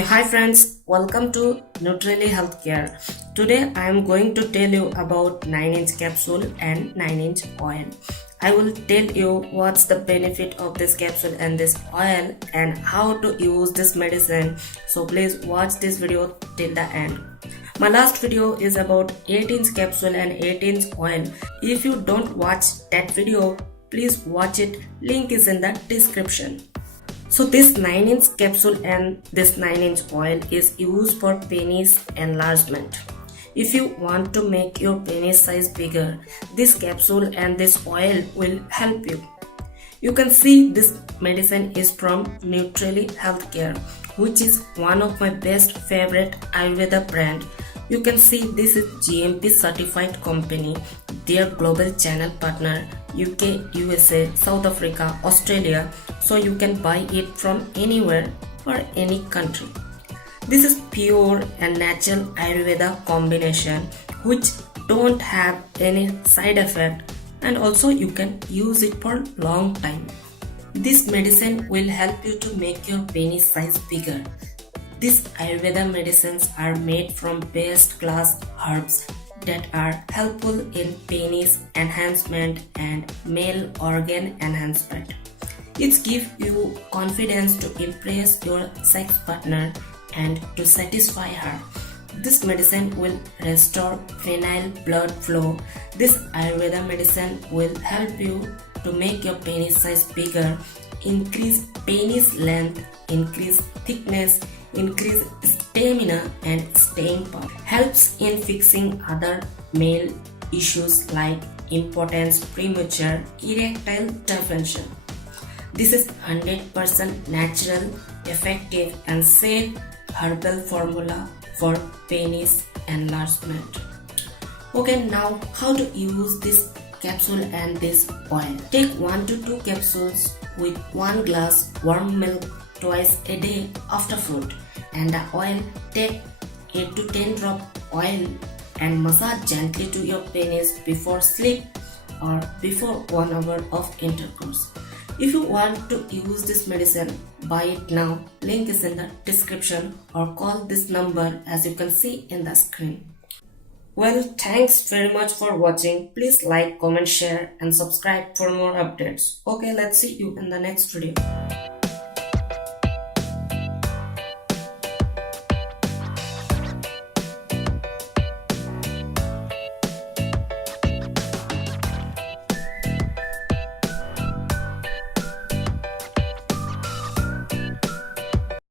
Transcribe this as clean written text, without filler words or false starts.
Hi friends, welcome to Neutrally Healthcare. Today I am going to tell you about 9-inch capsule and 9-inch oil. I will tell you what's the benefit of this capsule and this oil and how to use this medicine. So please watch this video till the end. My last video is about 8-inch capsule and 8-inch oil. If you don't watch that video, please watch it. Link is in the description. So this 9-inch capsule and this 9-inch oil is used for penis enlargement. If you want to make your penis size bigger, this capsule and this oil will help you. You can see this medicine is from Neutrally Healthcare, which is one of my best favorite Ayurveda brand. You can see this is GMP certified company, their global channel partner, UK, USA, South Africa, Australia, so you can buy it from anywhere or any country. This is pure and natural Ayurveda combination which don't have any side effect, and also you can use it for long time. This medicine will help you to make your penis size bigger. These Ayurveda medicines are made from best class herbs that are helpful in penis enhancement and male organ enhancement. It gives you confidence to impress your sex partner and to satisfy her. This medicine will restore penile blood flow. This Ayurveda medicine will help you to make your penis size bigger, increase penis length, increase thickness, increase stamina and staying power. Helps in fixing other male issues like impotence, premature, erectile dysfunction. This is 100% natural, effective and safe herbal formula for penis enlargement. Okay, now how to use this capsule and this oil. Take 1 to 2 capsules with 1 glass warm milk twice a day after food, and the oil, take 8 to 10 drop oil and massage gently to your penis before sleep or before 1 hour of intercourse. If you want to use this medicine, buy it now. Link is in the description or call this number as you can see in the screen. Well, thanks very much for watching. Please like, comment, share and subscribe for more updates. Okay, let's see you in the next video.